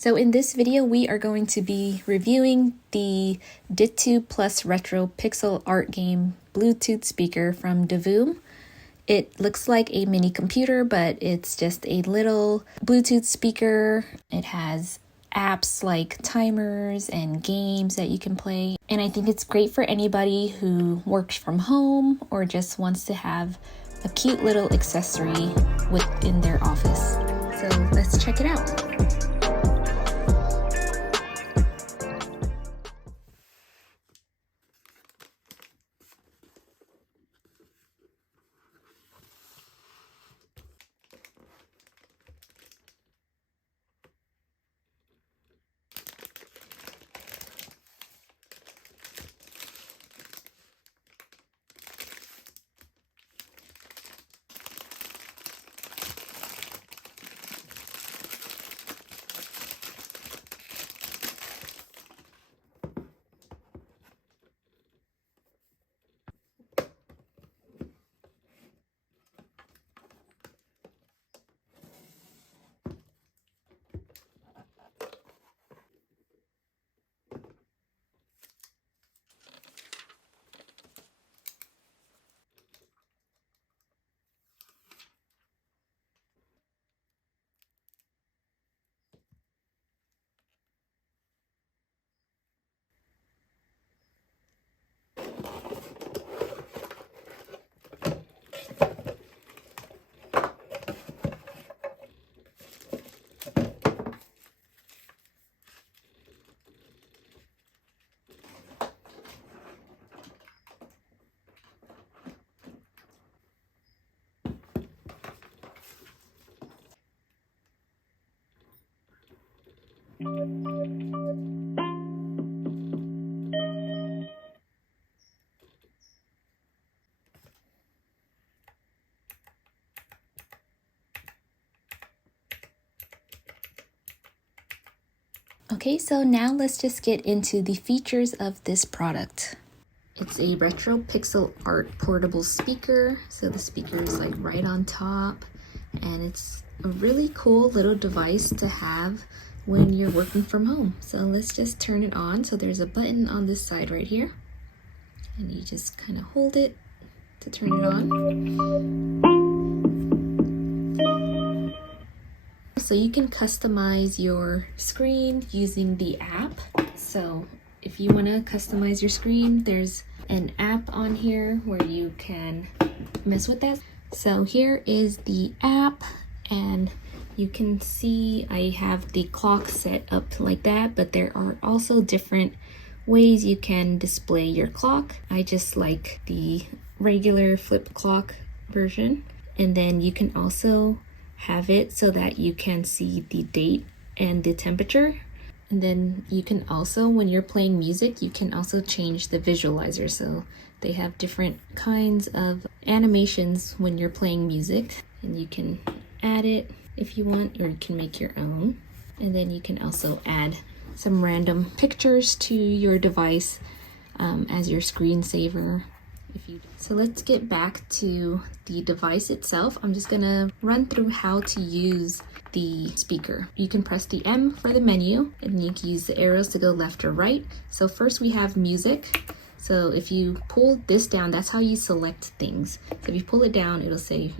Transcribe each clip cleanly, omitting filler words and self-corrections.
So in this video, we are going to be reviewing the Ditoo Plus Retro Pixel Art Game Bluetooth speaker from Divoom. It looks like a mini computer, but it's just a little Bluetooth speaker. It has apps like timers and games that you can play. And I think it's great for anybody who works from home or just wants to have a cute little accessory within their office. So let's check it out. Okay, so now let's just get into the features of this product. It's a retro pixel art portable speaker. So the speaker is like right on top, and it's a really cool little device to have when you're working from home. So let's just turn it on. So there's a button on this side right here, and you just kind of hold it to turn it on. So you can customize your screen using the app. So if you want to customize your screen, there's an app on here where you can mess with that. So here is the app, and you can see I have the clock set up like that, but there are also different ways you can display your clock. I just like the regular flip clock version, and then you can also have it so that you can see the date and the temperature. And then you can also, when you're playing music, you can also change the visualizer. So they have different kinds of animations when you're playing music, and you can add it if you want, or you can make your own. And then you can also add some random pictures to your device as your screensaver. So let's get back to the device itself. I'm just gonna run through how to use the speaker. You can press the M for the menu, and you can use the arrows to go left or right. So first we have music. So if you pull this down, that's how you select things. So if you pull it down, it'll say,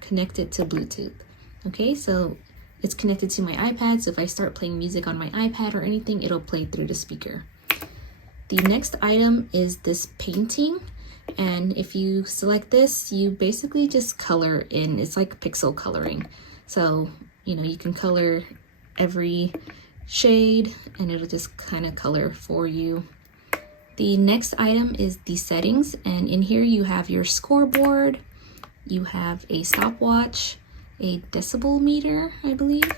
connected to Bluetooth. Okay, so it's connected to my iPad. So if I start playing music on my iPad or anything, it'll play through the speaker. The next item is this painting. And if you select this, you basically just color in. It's like pixel coloring. So, you can color every shade, and it'll just kind of color for you. The next item is the settings, and in here you have your scoreboard, you have a stopwatch, a decibel meter, I believe,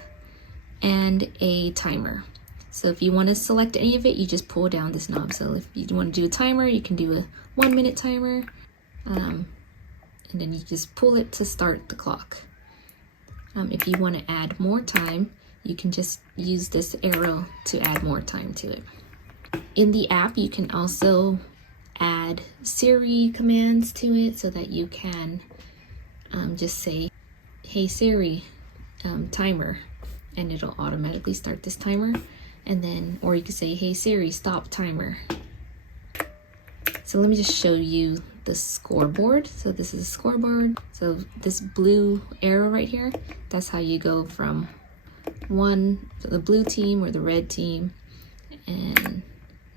and a timer. So if you want to select any of it, you just pull down this knob. So if you want to do a timer, you can do a 1-minute timer, and then you just pull it to start the clock. If you want to add more time, you can just use this arrow to add more time to it. In the app, you can also add Siri commands to it so that you can just say, hey Siri, timer, and it'll automatically start this timer. And then, or you could say, hey Siri, stop timer. So let me just show you the scoreboard. So this is a scoreboard. So this blue arrow right here, that's how you go from one to the blue team or the red team. And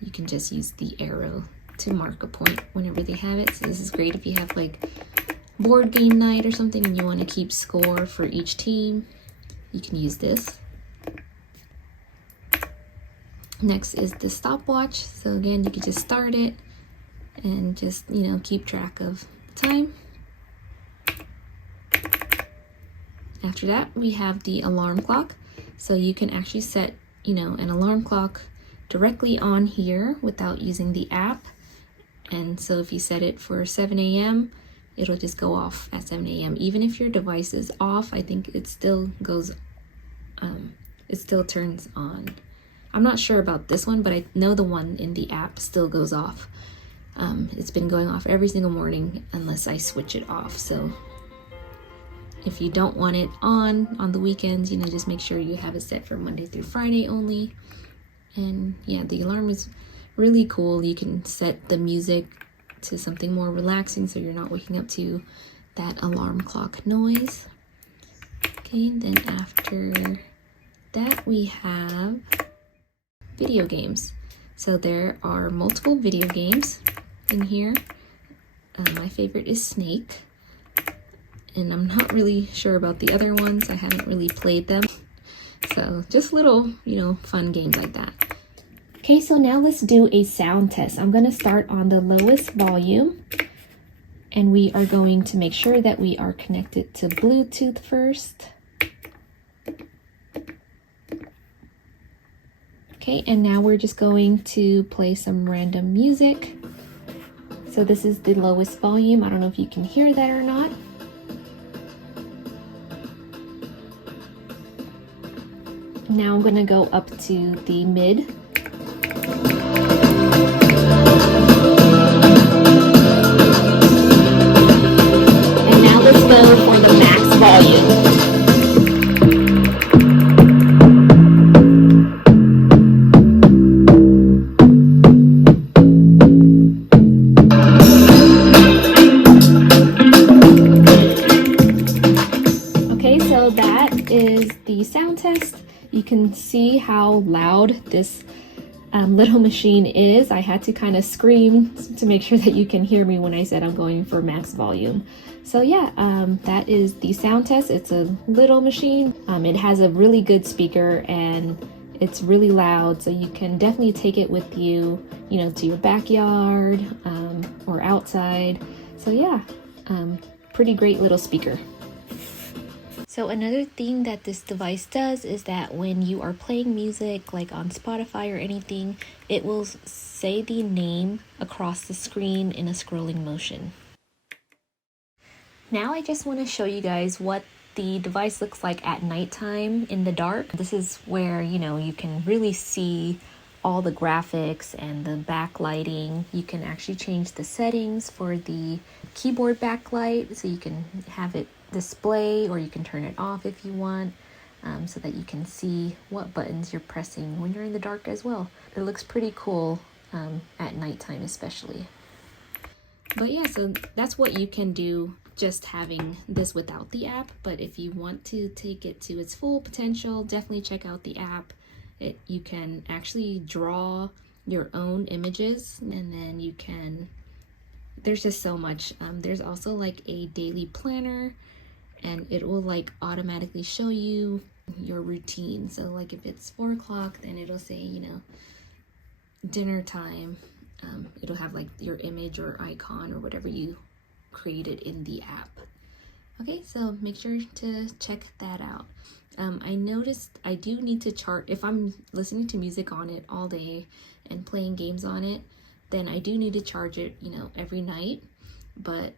you can just use the arrow to mark a point whenever they have it. So this is great if you have like board game night or something and you want to keep score for each team. You can use this. Next is the stopwatch. So again, you can just start it and just, you know, keep track of time. After that, we have the alarm clock. So you can actually set, you know, an alarm clock directly on here without using the app. And so if you set it for 7 a.m., it'll just go off at 7 a.m. Even if your device is off, I think it still goes, it still turns on. I'm not sure about this one, but I know the one in the app still goes off. It's been going off every single morning unless I switch it off. So if you don't want it on the weekends, you know, just make sure you have it set for Monday through Friday only. And yeah, the alarm is really cool. You can set the music to something more relaxing so you're not waking up to that alarm clock noise. Okay, then after that we have video games. So there are multiple video games in here. My favorite is Snake, and I'm not really sure about the other ones. I haven't really played them. So just little, you know, fun games like that. Okay, so now let's do a sound test. I'm going to start on the lowest volume, and we are going to make sure that we are connected to Bluetooth first. Okay, and now we're just going to play some random music. So this is the lowest volume. I don't know if you can hear that or not. Now I'm going to go up to the mid. And now let's go for the max volume. Is the sound test. You can see how loud this little machine is. I had to kind of scream to make sure that you can hear me when I said I'm going for max volume. So yeah, that is the sound test. It's a little machine. It has a really good speaker and it's really loud, so you can definitely take it with you, you know, to your backyard or outside. So yeah, pretty great little speaker. So another thing that this device does is that when you are playing music, like on Spotify or anything, it will say the name across the screen in a scrolling motion. Now I just want to show you guys what the device looks like at nighttime in the dark. This is where, you know, you can really see all the graphics and the backlighting. You can actually change the settings for the keyboard backlight, so you can have it display, or you can turn it off if you want, so that you can see what buttons you're pressing when you're in the dark as well. It looks pretty cool at nighttime especially. But yeah, so that's what you can do just having this without the app. But if you want to take it to its full potential, definitely check out the app. You can actually draw your own images, and then you can, there's just so much. There's also like a daily planner, and it will like automatically show you your routine. So like if it's 4 o'clock, then it'll say, you know, dinner time. It'll have like your image or icon or whatever you created in the app. Okay, so make sure to check that out. I noticed I do need to chart, if I'm listening to music on it all day and playing games on it, then I do need to charge it, you know, every night. But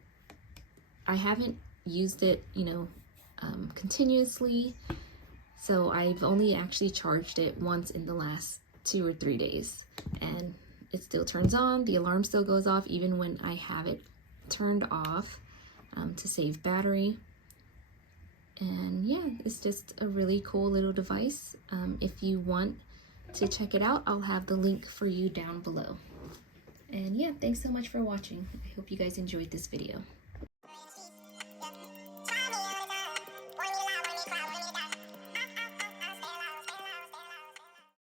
I haven't used it, you know, continuously. So I've only actually charged it once in the last 2 or 3 days, and it still turns on. The alarm still goes off even when I have it turned off to save battery. And yeah, it's just a really cool little device. If you want to check it out, I'll have the link for you down below. And yeah, thanks so much for watching. I hope you guys enjoyed this video.